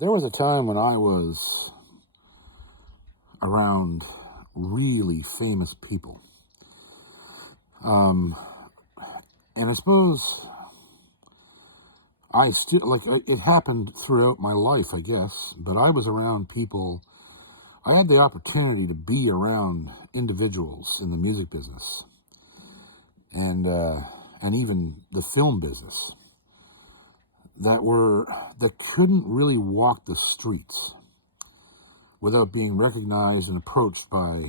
There was a time when I was around really famous people. Um, and I suppose it happened throughout my life, I guess, but I was around people. I had the opportunity to be around individuals in the music business and even the film business that couldn't really walk the streets without being recognized and approached by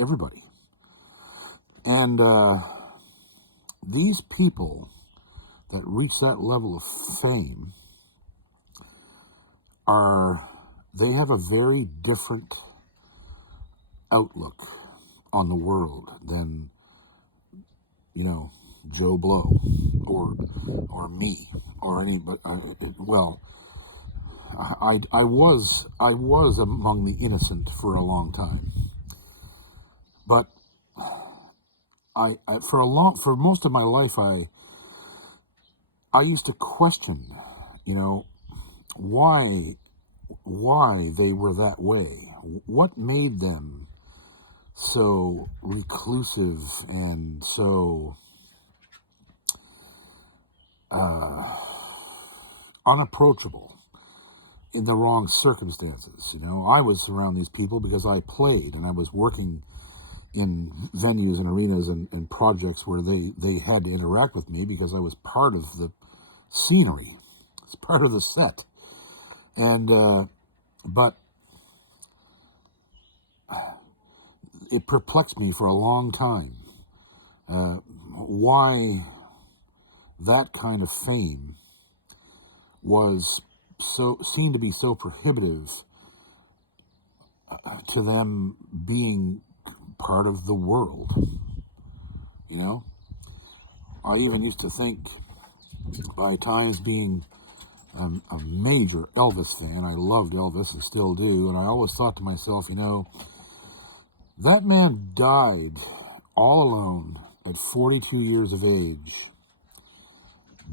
everybody. And these people that reach that level of fame they have a very different outlook on the world than, Joe Blow or me or anybody. I was among the innocent for a long time, but for most of my life I used to question, why they were that way. What made them so reclusive and so unapproachable in the wrong circumstances. I was around these people because I played and I was working in venues and arenas and projects where they had to interact with me because I was part of the scenery. It's part of the set. And but it perplexed me for a long time why that kind of fame seemed to be so prohibitive to them being part of the world. I even used to think, by times, being a major Elvis fan. I loved Elvis and still do, and I always thought to myself, that man died all alone at 42 years of age,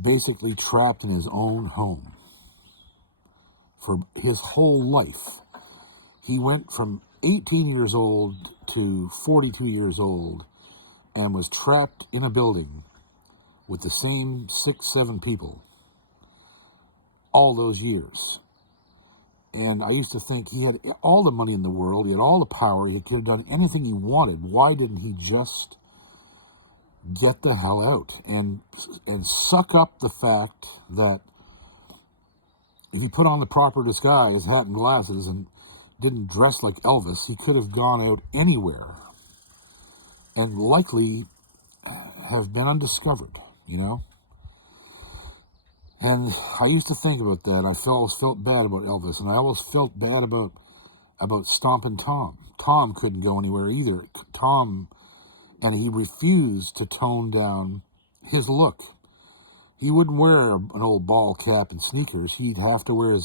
basically trapped in his own home for his whole life. He went from 18 years old to 42 years old and was trapped in a building with the same 6-7 people all those years. And I used to think he had all the money in the world, he had all the power, he could have done anything he wanted. Why didn't he just get the hell out and suck up the fact that if he put on the proper disguise, hat and glasses, and didn't dress like Elvis, he could have gone out anywhere and likely have been undiscovered, And I used to think about that. I always felt bad about Elvis, and I always felt bad about Stompin' Tom. Tom couldn't go anywhere either. And he refused to tone down his look. He wouldn't wear an old ball cap and sneakers. He'd have to wear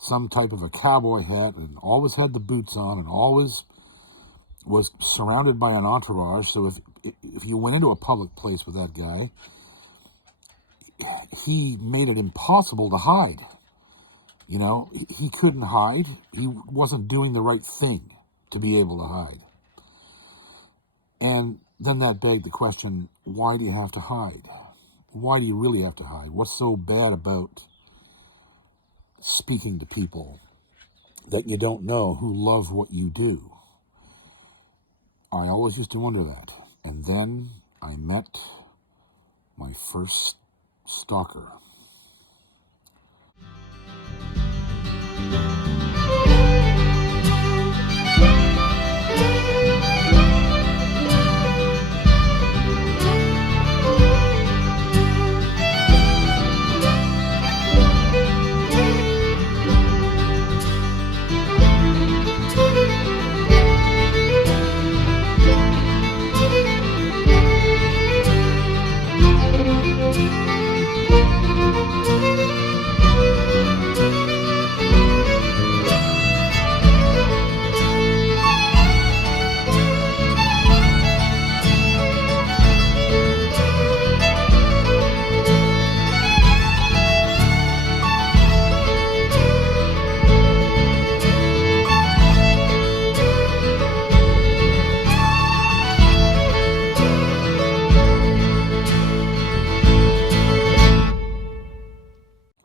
some type of a cowboy hat, and always had the boots on, and always was surrounded by an entourage. So if you went into a public place with that guy, he made it impossible to hide. He couldn't hide. He wasn't doing the right thing to be able to hide. And then that begged the question, why do you have to hide? Why do you really have to hide? What's so bad about speaking to people that you don't know who love what you do? I always used to wonder that. And then I met my first stalker.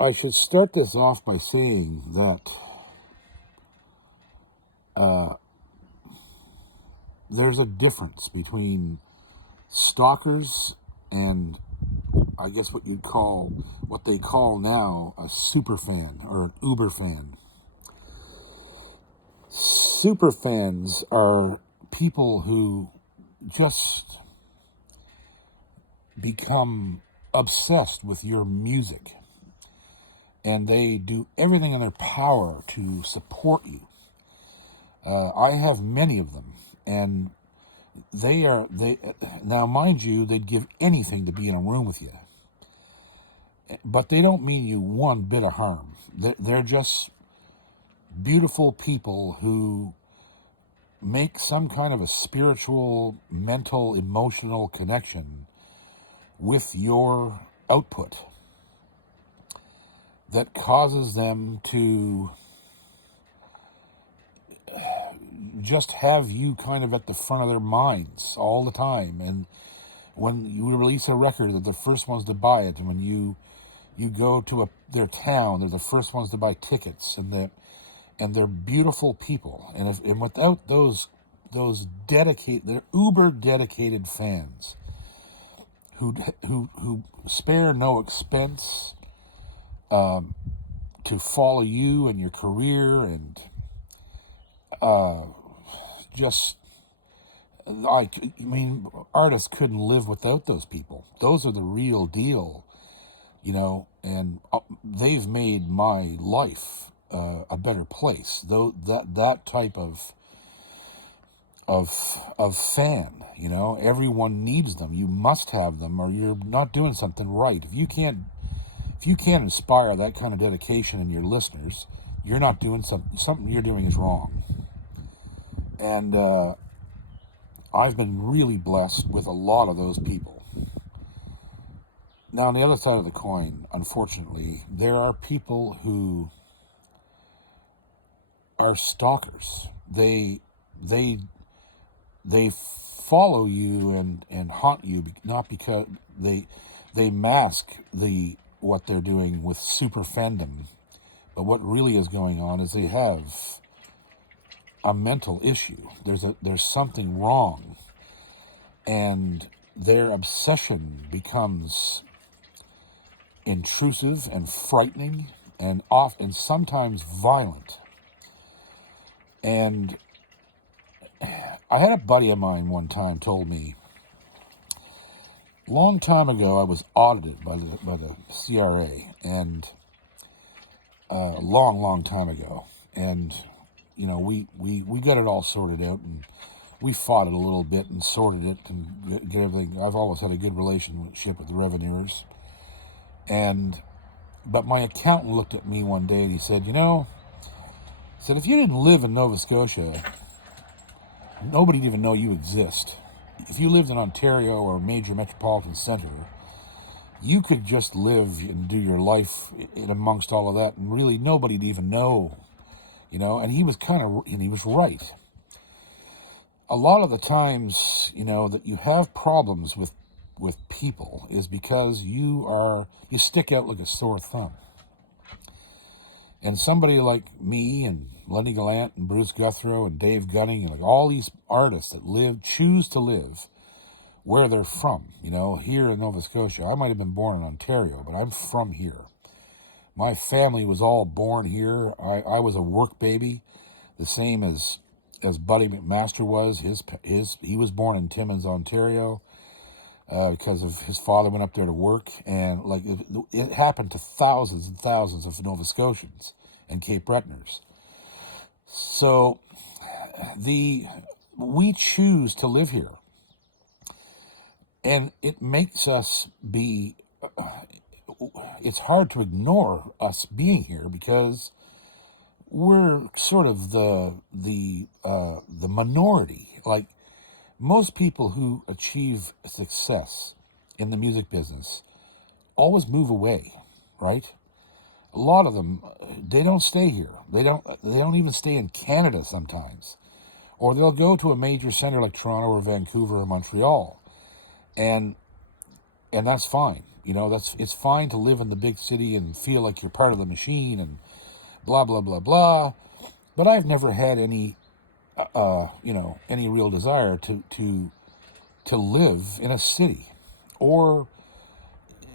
I should start this off by saying that there's a difference between stalkers and, I guess, what they call now a super fan or an uber fan. Super fans are people who just become obsessed with your music, and they do everything in their power to support you. I have many of them, and they now, mind you, they'd give anything to be in a room with you, but they don't mean you one bit of harm. They're just beautiful people who make some kind of a spiritual, mental, emotional connection with your output that causes them to just have you kind of at the front of their minds all the time. And when you release a record, they're the first ones to buy it. And when you go to their town, they're the first ones to buy tickets. And they're beautiful people. And without those dedicated, they're uber dedicated fans who spare no expense to follow you and your career, and artists couldn't live without those people. Those are the real deal, and they've made my life a better place. Though that type of fan, everyone needs them. You must have them, or you're not doing something right. If you can't inspire that kind of dedication in your listeners, you're not doing something you're doing is wrong. And I've been really blessed with a lot of those people. Now, on the other side of the coin, unfortunately, there are people who are stalkers. They follow you and haunt you, not because they mask what they're doing with super fandom, but what really is going on is they have a mental issue. There's something wrong, and their obsession becomes intrusive and frightening and sometimes violent. And I had a buddy of mine one time told me, long time ago, I was audited by the CRA, and a long time ago, and we got it all sorted out, and we fought it a little bit and sorted it and get everything. I've always had a good relationship with the revenuers, but my accountant looked at me one day and he said, if you didn't live in Nova Scotia, nobody'd even know you exist. If you lived in Ontario or a major metropolitan center, you could just live and do your life in amongst all of that, and really nobody'd even know, and he was right. A lot of the times, that you have problems with people is because you stick out like a sore thumb. And somebody like me and Lenny Gallant and Bruce Guthrow and Dave Gunning and like all these artists that choose to live where they're from, here in Nova Scotia. I might have been born in Ontario, but I'm from here. My family was all born here. I was a work baby, the same as Buddy McMaster was. He was born in Timmins, Ontario, because of his father went up there to work, and it happened to thousands and thousands of Nova Scotians and Cape Bretoners. So we choose to live here, and it makes us it's hard to ignore us being here because we're sort of the minority. Like, most people who achieve success in the music business always move away, right? A lot of them, they don't stay here. They don't even stay in Canada sometimes. Or they'll go to a major center like Toronto or Vancouver or Montreal. And that's fine. it's fine to live in the big city and feel like you're part of the machine and blah, blah, blah, blah. But I've never had any real desire to live in a city. Or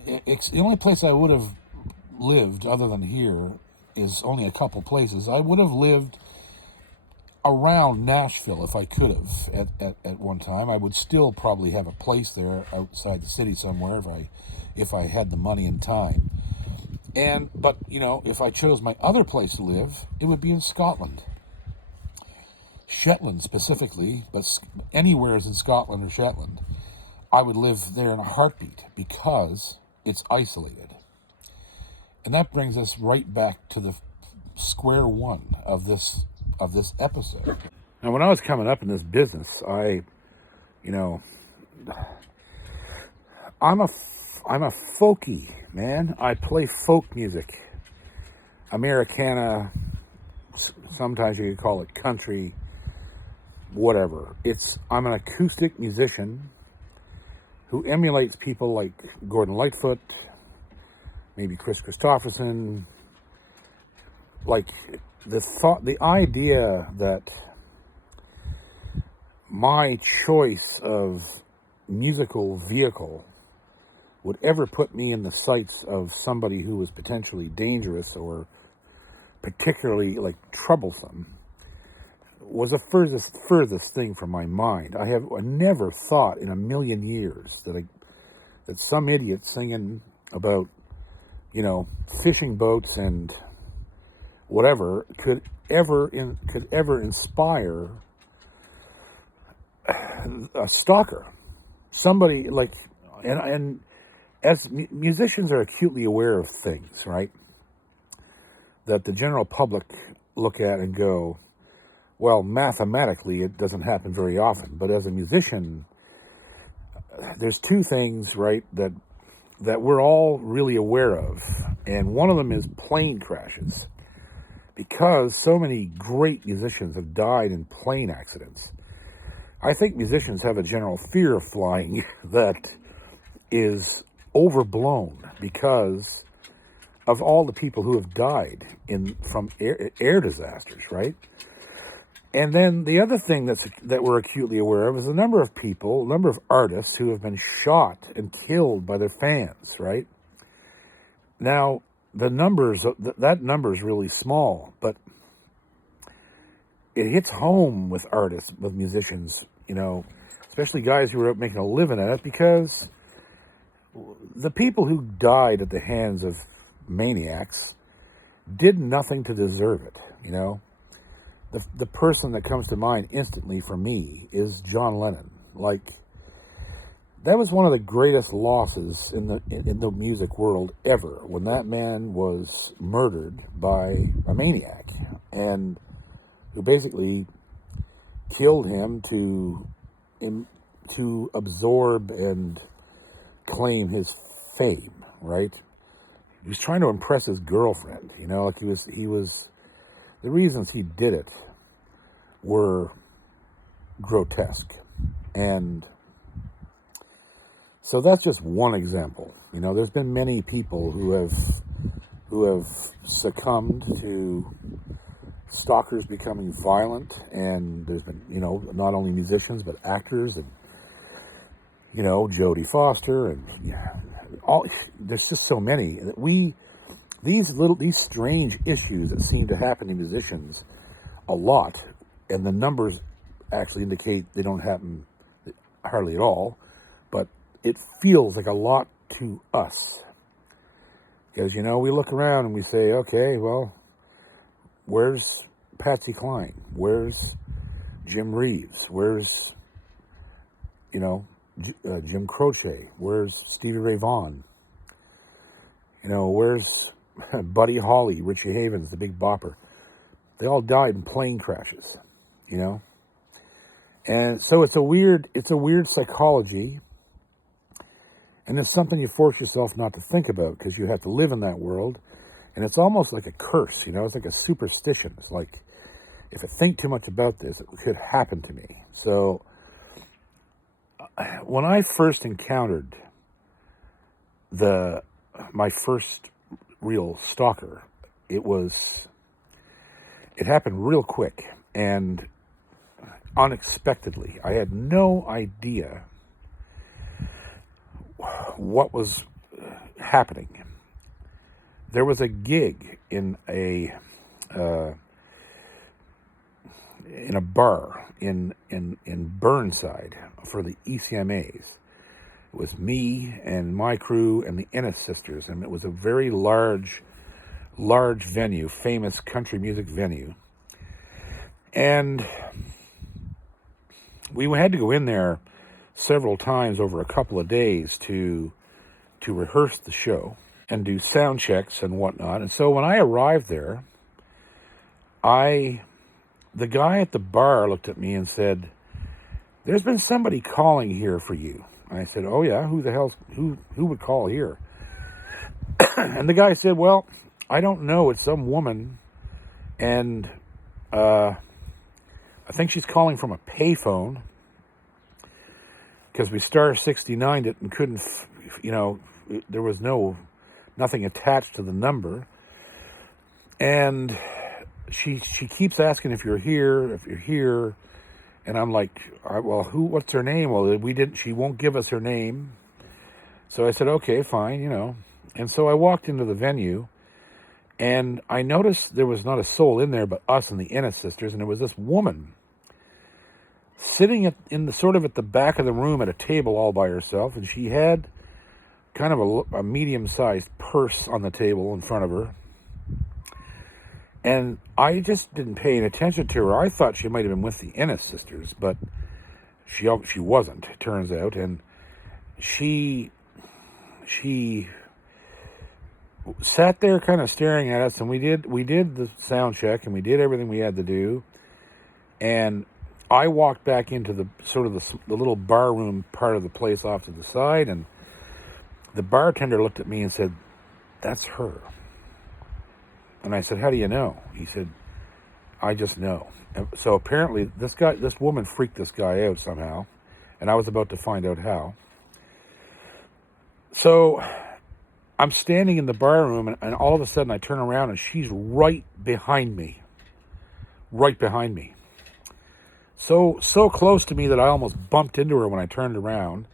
the only place I would have lived other than here is only a couple places. I would have lived around Nashville if I could have at one time. I would still probably have a place there outside the city somewhere if I had the money and time. But if I chose my other place to live, it would be in Scotland. Shetland specifically, but anywhere in Scotland or Shetland, I would live there in a heartbeat because it's isolated. And that brings us right back to the square one of this episode. Now, when I was coming up in this business, I'm a folky man. I play folk music, Americana. Sometimes you could call it country, whatever. I'm an acoustic musician who emulates people like Gordon Lightfoot, maybe Chris Christopherson. Like the idea that my choice of musical vehicle would ever put me in the sights of somebody who was potentially dangerous or particularly troublesome was the furthest thing from my mind. I never thought in a million years that some idiot singing about fishing boats and whatever could ever inspire a stalker. Somebody and as musicians are acutely aware of things, right, that the general public look at and go, well, mathematically it doesn't happen very often, but as a musician, there's two things, right, that we're all really aware of, and one of them is plane crashes. Because so many great musicians have died in plane accidents, I think musicians have a general fear of flying that is overblown because of all the people who have died from air disasters, right? And then the other thing that we're acutely aware of is the number of artists who have been shot and killed by their fans, right? Now, that number is really small, but it hits home with artists, with musicians, especially guys who are out making a living at it, because the people who died at the hands of maniacs did nothing to deserve it, The person that comes to mind instantly for me is John Lennon. That was one of the greatest losses in the music world ever, when that man was murdered by a maniac, and who basically killed him to absorb and claim his fame, right? He was trying to impress his girlfriend, he was the reasons he did it were grotesque. And so that's just one example. There's been many people who have succumbed to stalkers becoming violent, and there's been, not only musicians but actors and Jodie Foster and there's just so many that these strange issues that seem to happen to musicians a lot, and the numbers actually indicate they don't happen hardly at all, but it feels like a lot to us. Because, we look around and we say, okay, well, where's Patsy Cline? Where's Jim Reeves? Where's, Jim Croce? Where's Stevie Ray Vaughan? Where's Buddy Holly, Richie Havens, the Big Bopper? They all died in plane crashes, And so it's a weird psychology. And it's something you force yourself not to think about because you have to live in that world. And it's almost like a curse, it's like a superstition. It's like, if I think too much about this, it could happen to me. So when I first encountered my first real stalker. It happened real quick and unexpectedly. I had no idea what was happening. There was a gig in a bar in Burnside for the ECMAs. It was me and my crew and the Ennis sisters, and it was a very large venue, famous country music venue. And we had to go in there several times over a couple of days to rehearse the show and do sound checks and whatnot. And so when I arrived there, the guy at the bar looked at me and said, "There's been somebody calling here for you." I said, "Oh yeah, who would call here?" And the guy said, "Well, I don't know. It's some woman, and I think she's calling from a payphone because we star 69'd it and couldn't, there was nothing attached to the number, and she keeps asking if you're here." And I'm like, "Well, what's her name?" "Well, she won't give us her name." So I said, "Okay, fine, And so I walked into the venue, and I noticed there was not a soul in there but us and the Ennis sisters, and there was this woman sitting at the back of the room at a table all by herself, and she had kind of a medium-sized purse on the table in front of her. And I just didn't pay any attention to her. I thought she might have been with the Ennis sisters, but she wasn't, it turns out. And she sat there kind of staring at us, and we did the sound check, and we did everything we had to do. And I walked back into the little bar room part of the place off to the side, and the bartender looked at me and said, "That's her." And I said, "How do you know?" He said, "I just know." And so apparently this woman freaked this guy out somehow, and I was about to find out how. So I'm standing in the bar room, and all of a sudden I turn around, and she's right behind me. So close to me that I almost bumped into her when I turned around.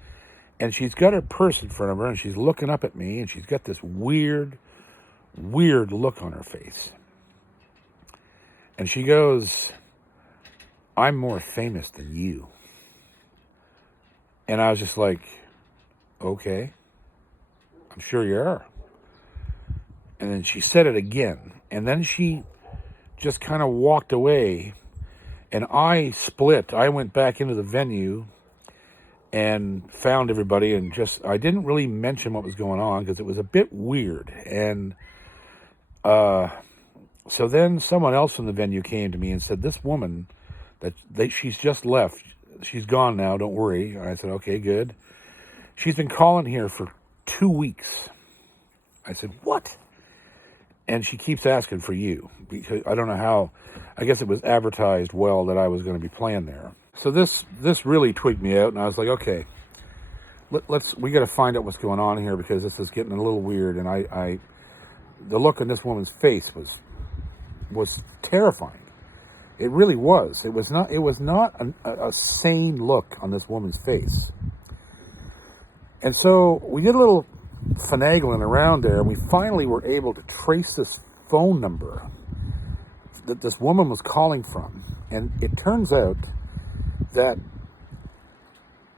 And she's got her purse in front of her, and she's looking up at me, and she's got this weird look on her face. And she goes, "I'm more famous than you." And I was just like, "Okay, I'm sure you are." And then she said it again. And then she just kind of walked away, and I split. I went back into the venue and found everybody, and I didn't really mention what was going on because it was a bit weird. And so then someone else from the venue came to me and said, "This woman, she's just left. She's gone now, don't worry." And I said, "Okay, good. She's been calling here for 2 weeks." I said, "What?" And she keeps asking for you, because I don't know how. I guess it was advertised well that I was going to be playing there. So this really twigged me out, and I was like, "Okay, we got to find out what's going on here, because this is getting a little weird." And the look on this woman's face was terrifying. It really was. It was not a sane look on this woman's face. And so we did a little finagling around there, and we finally were able to trace this phone number that this woman was calling from. And it turns out that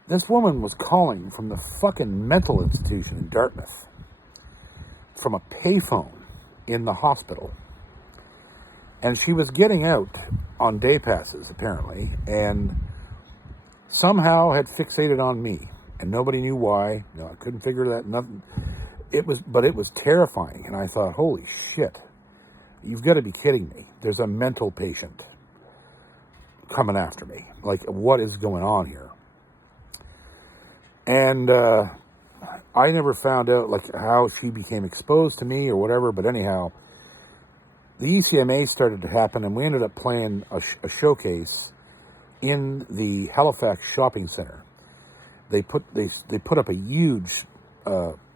this woman was calling from the fucking mental institution in Dartmouth, from a payphone in the hospital. And she was getting out on day passes, apparently, and somehow had fixated on me. And nobody knew why. I couldn't figure that. Nothing. But it was terrifying. And I thought, holy shit, you've got to be kidding me. There's a mental patient coming after me. Like, what is going on here? And I never found out how she became exposed to me or whatever. But anyhow, the ECMA started to happen, and we ended up playing a showcase in the Halifax shopping center. They put up a huge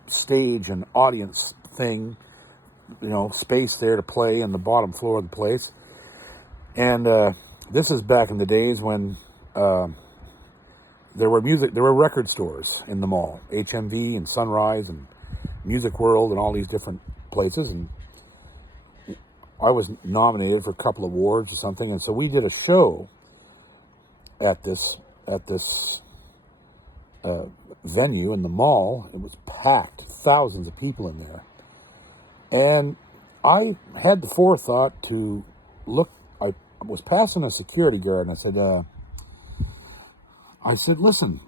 stage and audience thing, space there to play in the bottom floor of the place. And this is back in the days when there were record stores in the mall, HMV and Sunrise and Music World and all these different places. And I was nominated for a couple of awards or something, and so we did a show at this venue in the mall. It was packed, thousands of people in there, and I had the forethought to look. I was passing a security guard, and I said, listen,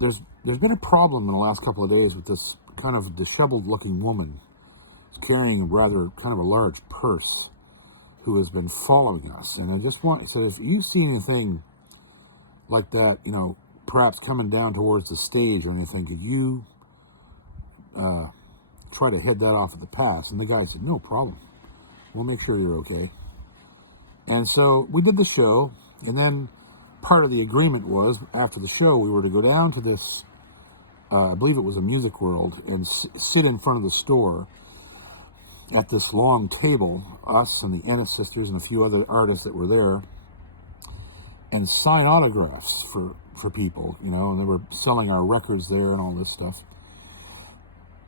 there's been a problem in the last couple of days with this kind of disheveled-looking woman carrying rather kind of a large purse who has been following us. And I said, if you see anything like that, perhaps coming down towards the stage or anything, could you try to head that off at the pass? And the guy said, no problem. We'll make sure you're okay. And so we did the show, and then part of the agreement was after the show we were to go down to this, I believe it was a Music World, and sit in front of the store at this long table, us and the Ennis sisters and a few other artists that were there, and sign autographs for people, and they were selling our records there and all this stuff.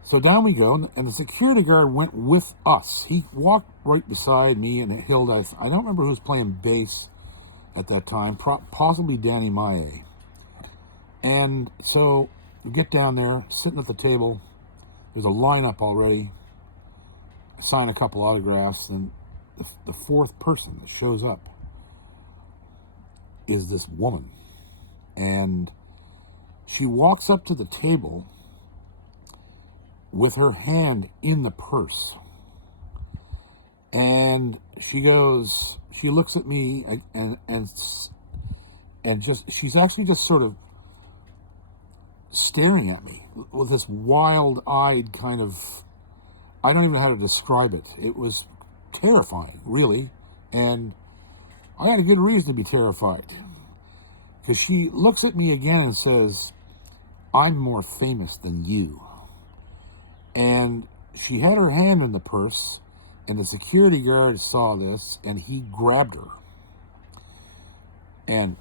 So down we go, and the security guard went with us. He walked right beside me and Hilda. I don't remember who was playing bass at that time, possibly Danny Maye. And so we get down there, sitting at the table. There's a lineup already. I sign a couple autographs, and the fourth person that shows up is this woman. And she walks up to the table with her hand in the purse. And she looks at me and she's actually just sort of staring at me with this wild-eyed kind of, I don't even know how to describe it. It was terrifying, really. And I had a good reason to be terrified. Because she looks at me again and says, I'm more famous than you. And she had her hand in the purse, and the security guard saw this, and he grabbed her. And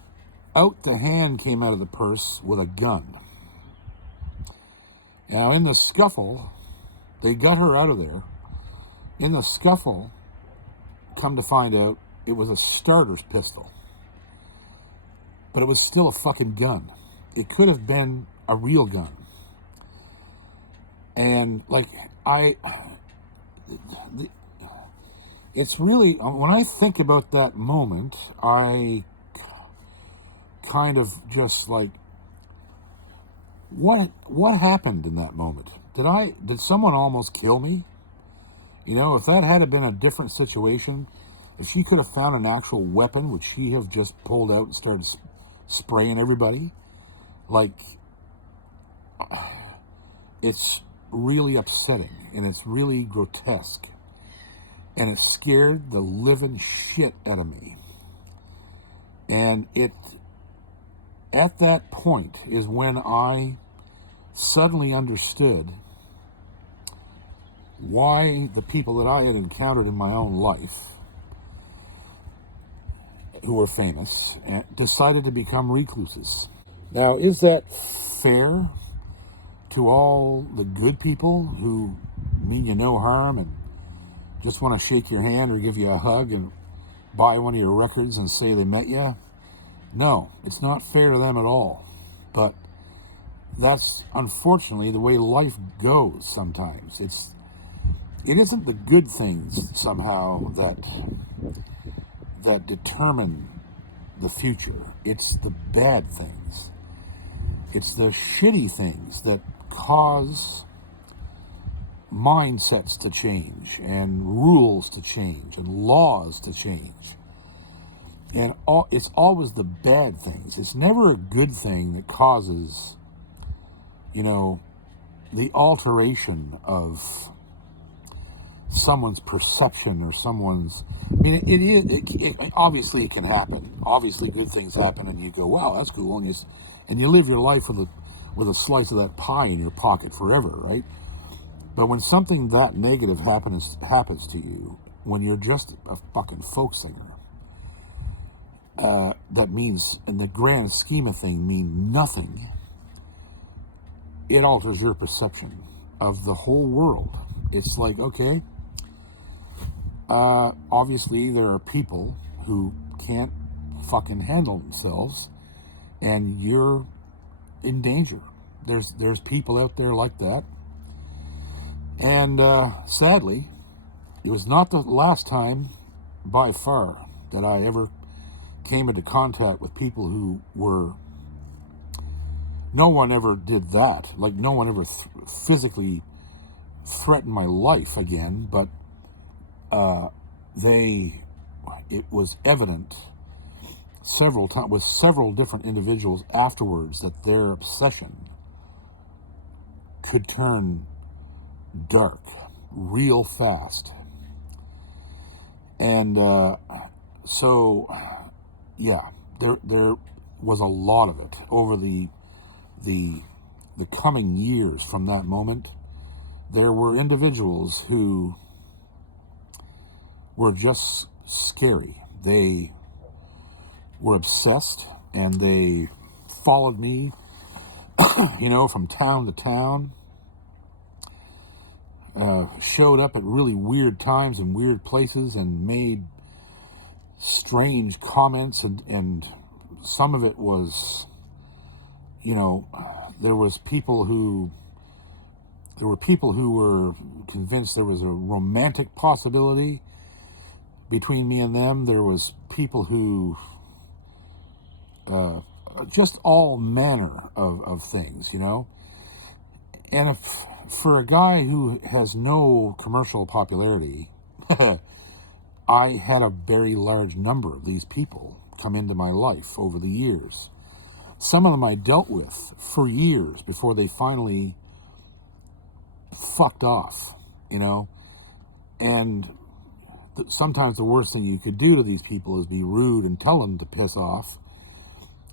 out the hand came out of the purse with a gun. Now, in the scuffle, they got her out of there. In the scuffle, come to find out, it was a starter's pistol. But it was still a fucking gun. It could have been a real gun. And, it's really, when I think about that moment, I kind of just what happened in that moment? Did someone almost kill me? If that had been a different situation, if she could have found an actual weapon, would she have just pulled out and started spraying everybody? It's really upsetting, and it's really grotesque, and it scared the living shit out of me. And at that point is when I suddenly understood why the people that I had encountered in my own life who were famous decided to become recluses. Now, is that fair to all the good people who mean you no harm and just want to shake your hand or give you a hug and buy one of your records and say they met you? No, it's not fair to them at all. But that's unfortunately the way life goes sometimes. It isn't the good things somehow that determine the future. It's the bad things. It's the shitty things that cause mindsets to change and rules to change and laws to change. And it's always the bad things. It's never a good thing that causes, the alteration of someone's perception or someone's. I mean, it obviously it can happen. Obviously, good things happen, and you go, "Wow, that's cool," and you live your life with a slice of that pie in your pocket forever, right? But when something that negative happens to you, when you're just a fucking folk singer, that means, in the grand scheme of things, mean nothing. It alters your perception of the whole world. It's like, okay, obviously there are people who can't fucking handle themselves, and you're in danger. There's people out there like that. And sadly, it was not the last time, by far, that I ever came into contact with people who were... No one ever did that. Like, no one ever physically threatened my life again, but it was evident several times with several different individuals afterwards that their obsession could turn dark real fast. And so, yeah, there was a lot of it over the coming years from that moment. There were individuals who were just scary. They were obsessed, and they followed me, from town to town, showed up at really weird times and weird places and made strange comments, and some of it was, there were people who were convinced there was a romantic possibility between me and them. There was people who, just all manner of things, And for a guy who has no commercial popularity, I had a very large number of these people come into my life over the years. Some of them I dealt with for years before they finally fucked off, And sometimes the worst thing you could do to these people is be rude and tell them to piss off.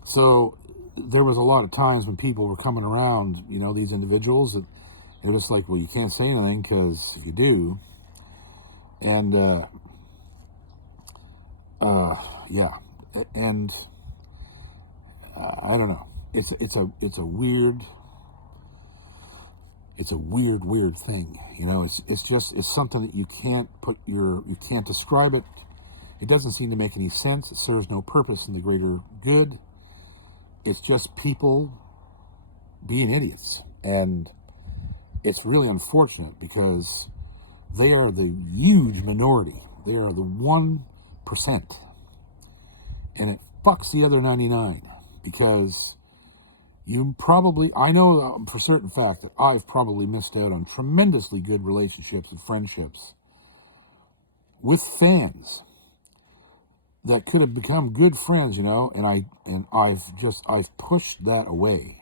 So there was a lot of times when people were coming around, these individuals, it was like, well, you can't say anything, because if you do, and yeah, and I don't know. It's a weird thing, It's something that you can't describe it. It doesn't seem to make any sense. It serves no purpose in the greater good. It's just people being idiots, and it's really unfortunate because they are the huge minority. They are the 1%, and it fucks the other 99, because I know for certain fact that I've probably missed out on tremendously good relationships and friendships with fans that could have become good friends, and I've pushed that away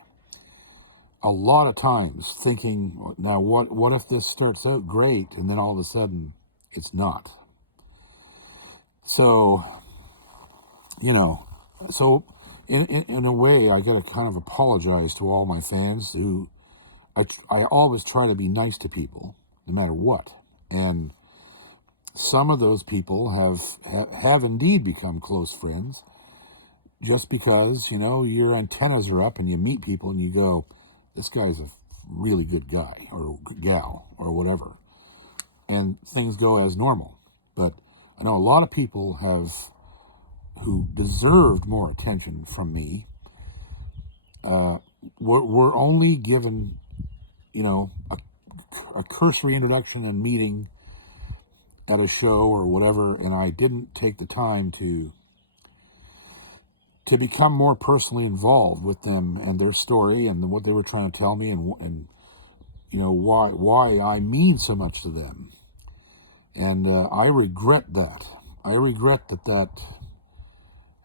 a lot of times, thinking, now what if this starts out great and then all of a sudden it's not? So, in a way, I got to kind of apologize to all my fans who I always try to be nice to people, no matter what. And some of those people have indeed become close friends, just because, your antennas are up and you meet people and you go, this guy's a really good guy or gal or whatever. And things go as normal. But I know a lot of people who deserved more attention from me, were only given, a cursory introduction and meeting at a show or whatever, and I didn't take the time to become more personally involved with them and their story and what they were trying to tell me, and why I mean so much to them. And I regret that. I regret that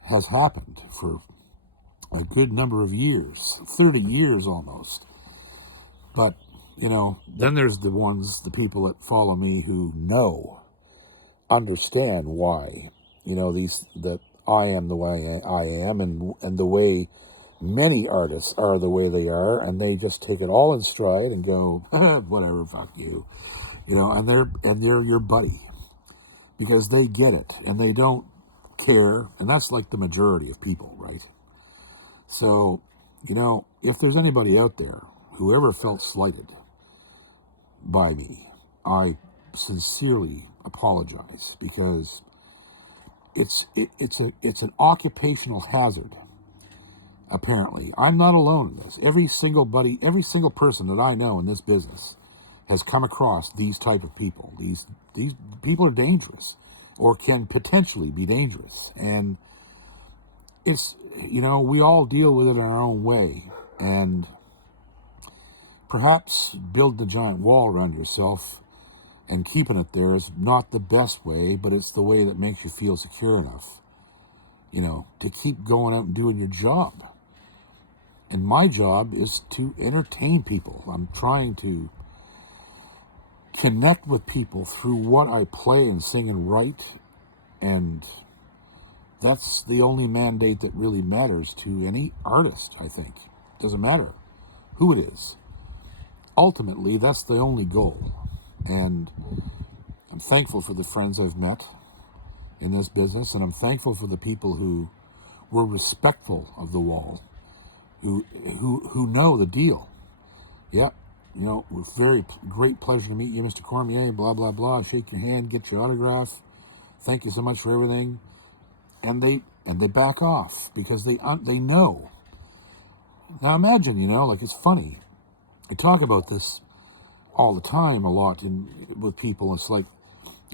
has happened for a good number of years, 30 years almost. But, then there's the people that follow me who understand why, that I am the way I am, and the way many artists are the way they are, and they just take it all in stride and go, whatever, fuck you, and they're your buddy because they get it and they don't care, and that's like the majority of people, right? So, if there's anybody out there who ever felt slighted by me, I sincerely apologize because it's an occupational hazard. Apparently, I'm not alone in this. Every single person that I know in this business has come across these type of people. These people are dangerous, or can potentially be dangerous, and it's we all deal with it in our own way, and perhaps building a giant wall around yourself and keeping it there is not the best way, but it's the way that makes you feel secure enough, to keep going out and doing your job. And my job is to entertain people. I'm trying to connect with people through what I play and sing and write, and that's the only mandate that really matters to any artist, I think. Doesn't matter who it is. Ultimately, that's the only goal. And I'm thankful for the friends I've met in this business, and I'm thankful for the people who were respectful of the wall, who know the deal. Yep, with very great pleasure to meet you, Mr. Cormier, blah, blah, blah. Shake your hand, get your autograph. Thank you so much for everything. And they back off because they know. Now imagine, it's funny. I talk about this all the time a lot with people. It's like,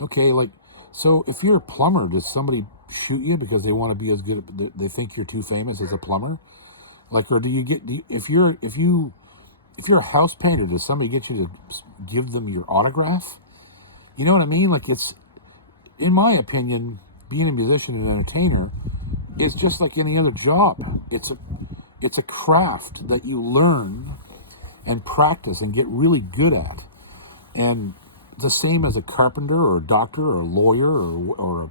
okay, so if you're a plumber, does somebody shoot you because they want to be as good? They think you're too famous as a plumber? Or if you're a house painter, does somebody get you to give them your autograph? You know what I mean? It's, in my opinion, being a musician and entertainer is just like any other job. It's a craft that you learn and practice and get really good at. And the same as a carpenter or a doctor or a lawyer or a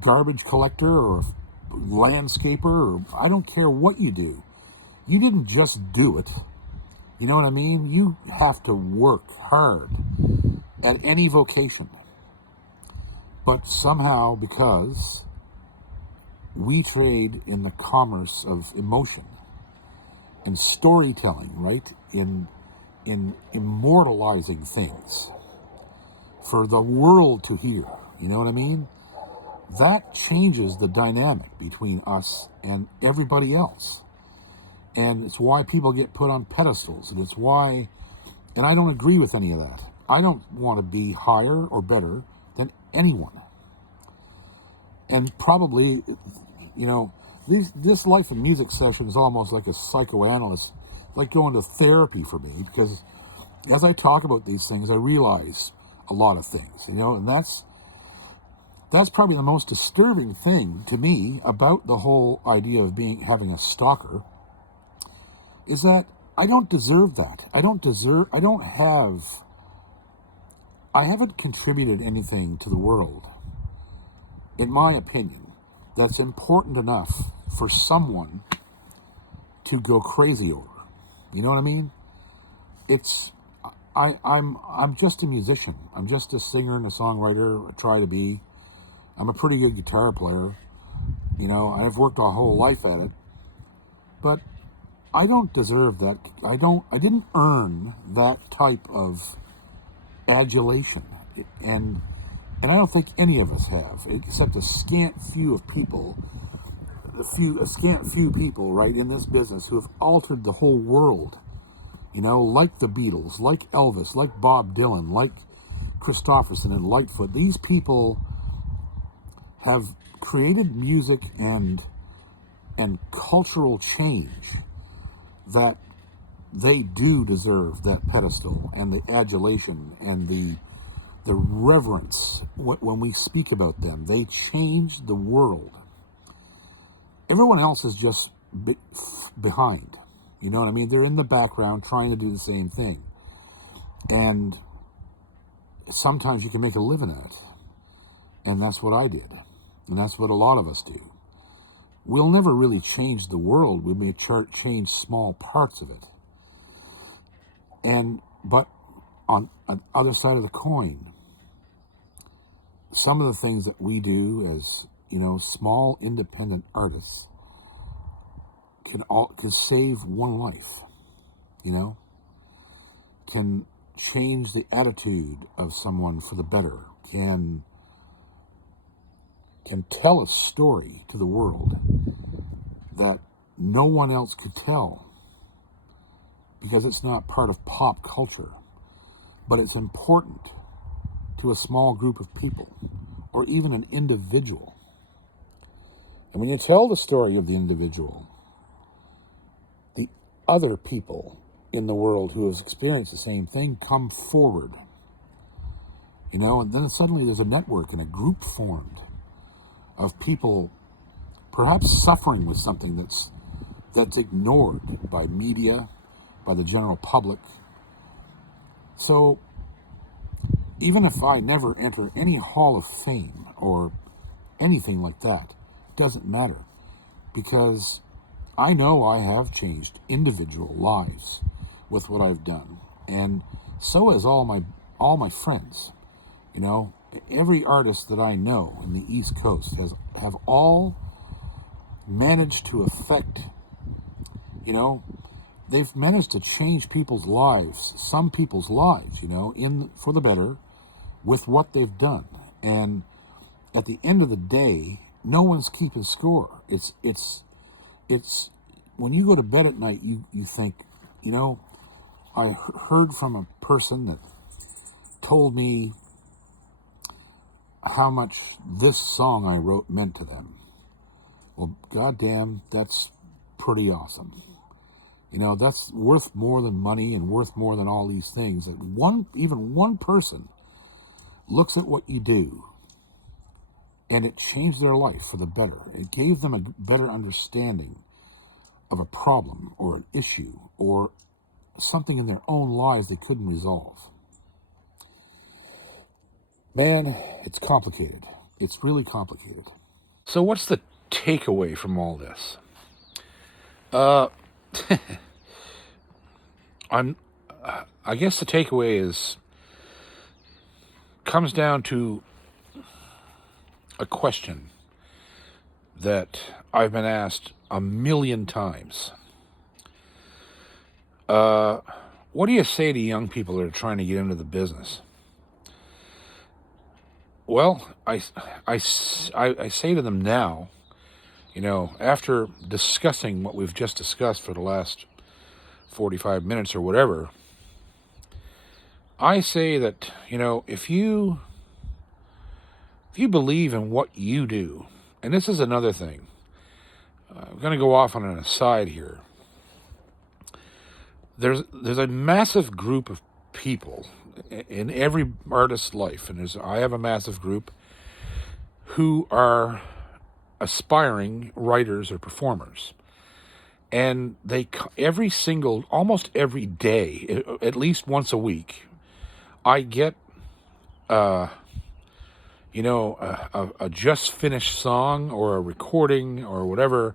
garbage collector or a landscaper, or I don't care what you do. You didn't just do it. You know what I mean? You have to work hard at any vocation. But somehow, because we trade in the commerce of emotion and storytelling, right? In immortalizing things for the world to hear, you know what I mean? That changes the dynamic between us and everybody else. And it's why people get put on pedestals, and it's why, and I don't agree with any of that. I don't want to be higher or better than anyone. And probably, this life and music session is almost like a psychoanalyst, like going to therapy for me, because as I talk about these things, I realize a lot of things, and that's probably the most disturbing thing to me about the whole idea of having a stalker, is that I don't deserve that. I haven't contributed anything to the world, in my opinion, that's important enough for someone to go crazy over. You know what I mean? I'm just a musician. I'm just a singer and a songwriter. I try to be. I'm a pretty good guitar player. I've worked a whole life at it. But I don't deserve that. I didn't earn that type of adulation. And I don't think any of us have, except a scant few people, right, in this business who have altered the whole world. Like the Beatles, like Elvis, like Bob Dylan, like Christopherson and Lightfoot. These people have created music and cultural change that they do deserve that pedestal and the adulation and the reverence when we speak about them. They changed the world. Everyone else is just behind. You know what I mean? They're in the background trying to do the same thing. And sometimes you can make a living at it. And that's what I did. And that's what a lot of us do. we'll never really change the world. We may change small parts of it. But on the other side of the coin, some of the things that we do as, small independent artists can save one life, can change the attitude of someone for the better, can tell a story to the world that no one else could tell because it's not part of pop culture, but it's important to a small group of people or even an individual. And when you tell the story of the individual, the other people in the world who have experienced the same thing come forward, and then suddenly there's a network and a group formed of people perhaps suffering with something that's ignored by media, by the general public. So even if I never enter any hall of fame or anything like that, it doesn't matter, because I know I have changed individual lives with what I've done, and so has all my friends. Every artist that I know in the East Coast have all managed to affect, they've managed to change people's lives, some people's lives, for the better with what they've done. And at the end of the day, no one's keeping score. It's when you go to bed at night, you think, I heard from a person that told me how much this song I wrote meant to them. Well, goddamn, that's pretty awesome. That's worth more than money and worth more than all these things. That even one person looks at what you do and it changed their life for the better. It gave them a better understanding of a problem or an issue or something in their own lives they couldn't resolve. Man, it's complicated. It's really complicated. So what's the takeaway from all this? I guess the takeaway comes down to a question that I've been asked a million times. What do you say to young people that are trying to get into the business? Well, I say to them now, after discussing what we've just discussed for the last 45 minutes or whatever, I say that, if you believe in what you do, and this is another thing, I'm going to go off on an aside here. There's a massive group of people in every artist's life, and I have a massive group who are aspiring writers or performers, and almost every day, at least once a week, I get a just finished song or a recording or whatever,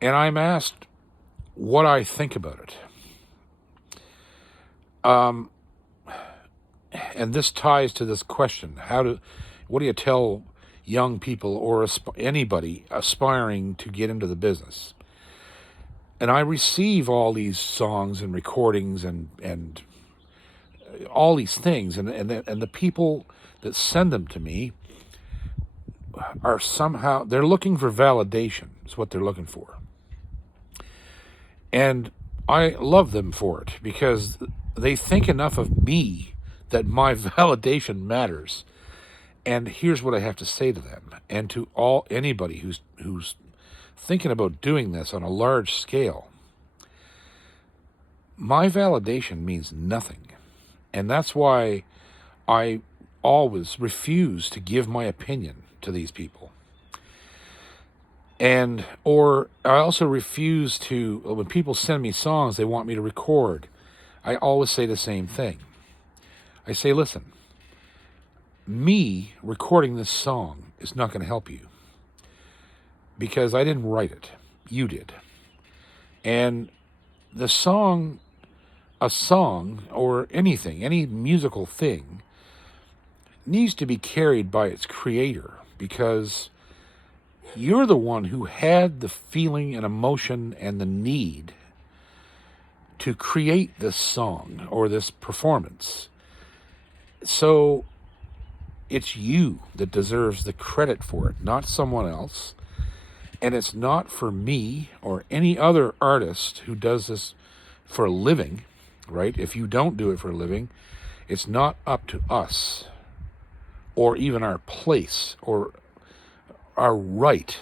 and I'm asked what I think about it. And this ties to this question: what do you tell young people or anybody aspiring to get into the business? And I receive all these songs and recordings and all these things, and the people that send them to me are they're looking for validation. Is what they're looking for. And I love them for it, because they think enough of me that my validation matters. And here's what I have to say to them, and to anybody who's thinking about doing this on a large scale. My validation means nothing. And that's why I always refuse to give my opinion to these people. Or I also refuse to, when people send me songs they want me to record, I always say the same thing. I say, listen, me recording this song is not going to help you. because I didn't write it. You did. And the song, a song or anything, any musical thing, needs to be carried by its creator, because you're the one who had the feeling and emotion and the need to create this song or this performance. So it's you that deserves the credit for it, not someone else. And it's not for me or any other artist who does this for a living, right? If you don't do it for a living, it's not up to us or even our place or our right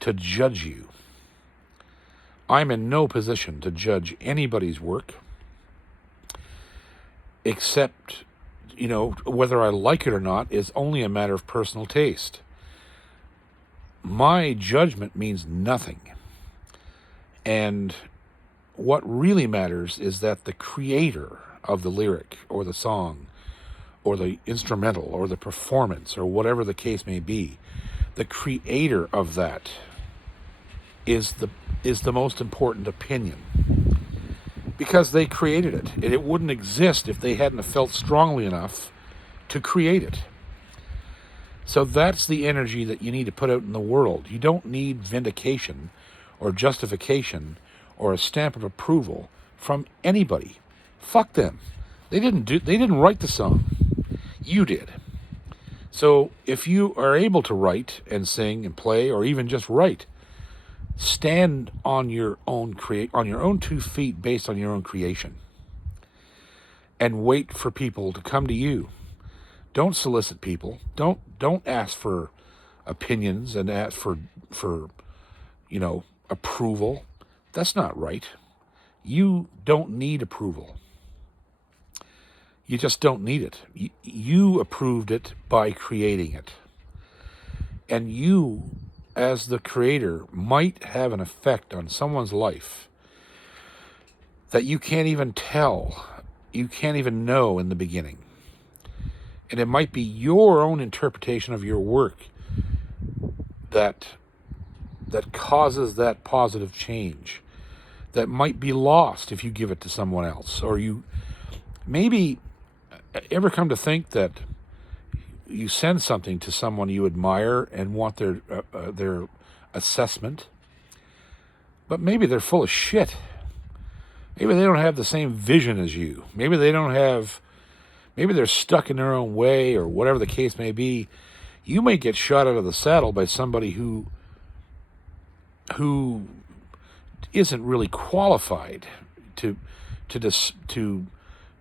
to judge you. I'm in no position to judge anybody's work, except, whether I like it or not is only a matter of personal taste. My judgment means nothing. And what really matters is that the creator of the lyric or the song or the instrumental or the performance or whatever the case may be, the creator of that is the most important opinion, because they created it, and it wouldn't exist if they hadn't felt strongly enough to create it. So that's the energy that you need to put out in the world. You don't need vindication or justification or a stamp of approval from anybody. Fuck them. They didn't write the song. You did. So if you are able to write and sing and play, or even just write, stand on your own on your own 2 feet based on your own creation, and wait for people to come to you. Don't solicit people. Don't ask for opinions and ask for approval. That's not right. You don't need approval. You just don't need it. You approved it by creating it. And you, as the creator, might have an effect on someone's life that you can't even tell, you can't even know in the beginning. And it might be your own interpretation of your work that causes that positive change that might be lost if you give it to someone else. Or you maybe ever come to think that you send something to someone you admire and want their assessment, but maybe they're full of shit. Maybe they don't have the same vision as you. Maybe they're stuck in their own way, or whatever the case may be. You may get shot out of the saddle by somebody who isn't really qualified to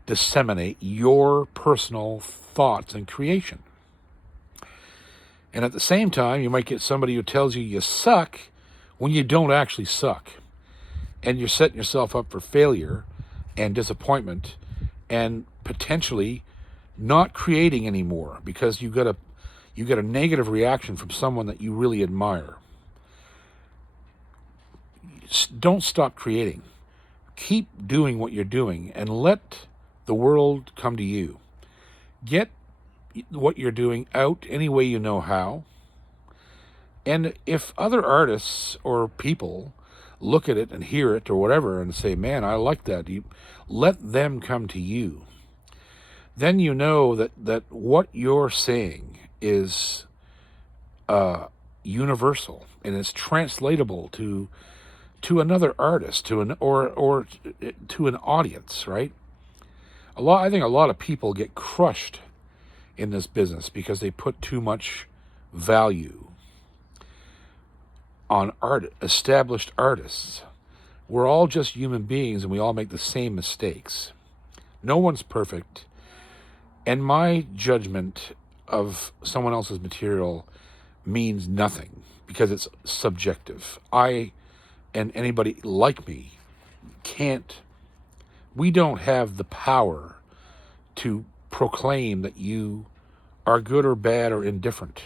disseminate your personal thoughts and creation. And at the same time, you might get somebody who tells you suck when you don't actually suck. And you're setting yourself up for failure and disappointment, and potentially not creating anymore because you got a negative reaction from someone that you really admire. Don't stop creating. Keep doing what you're doing and let the world come to you. Get what you're doing out any way you know how. And if other artists or people look at it and hear it or whatever and say, man, I like that, you let them come to you. Then you know that what you're saying is universal and is translatable to another artist, or to an audience, right? I think a lot of people get crushed in this business because they put too much value on established artists. We're all just human beings, and we all make the same mistakes. No one's perfect. And my judgment of someone else's material means nothing because it's subjective. I and anybody like me we don't have the power to proclaim that you are good or bad or indifferent.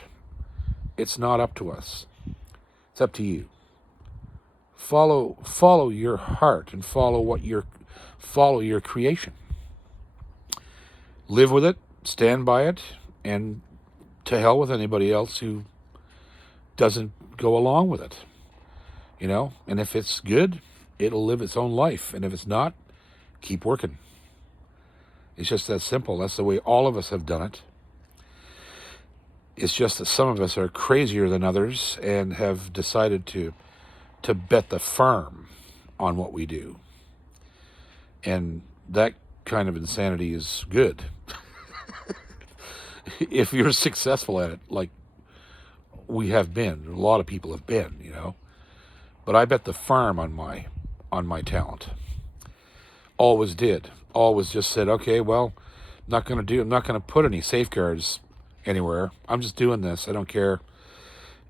It's not up to us. It's up to you. Follow your heart and follow your creation. Live with it, stand by it, and to hell with anybody else who doesn't go along with it, and if it's good, it'll live its own life. And if it's not, keep working. It's just that simple. That's the way all of us have done it. It's just that some of us are crazier than others and have decided to bet the farm on what we do. And that kind of insanity is good. If you're successful at it, like we have been, a lot of people have been, But I bet the farm on my talent. Always did. Always just said, okay, well, I'm not going to put any safeguards anywhere. I'm just doing this. I don't care.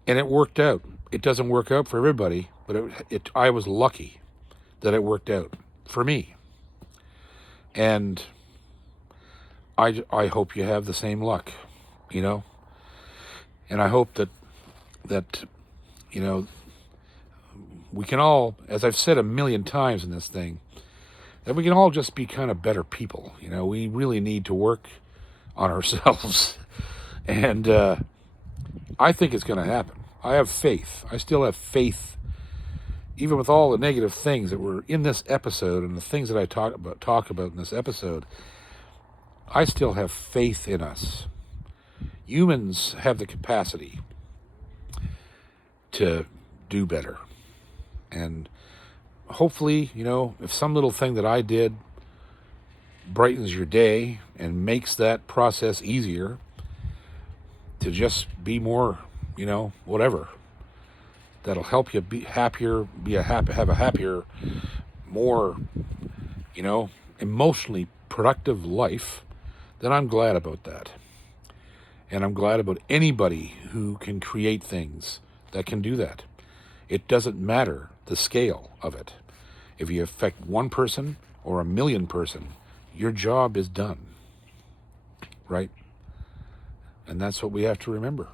And it worked out. It doesn't work out for everybody, but I was lucky that it worked out for me. And I hope you have the same luck, And I hope that we can all, as I've said a million times in this thing, that we can all just be kind of better people. We really need to work on ourselves. And I think it's going to happen. I have faith. I still have faith, even with all the negative things that were in this episode and the things that I talk about in this episode. I still have faith in us. Humans have the capacity to do better. And hopefully, if some little thing that I did brightens your day and makes that process easier, to just be more, whatever, that'll help you be happier, have a happier, more, emotionally productive life, then I'm glad about that. And I'm glad about anybody who can create things that can do that. It doesn't matter the scale of it. If you affect one person or 1 million person, your job is done, right? And that's what we have to remember.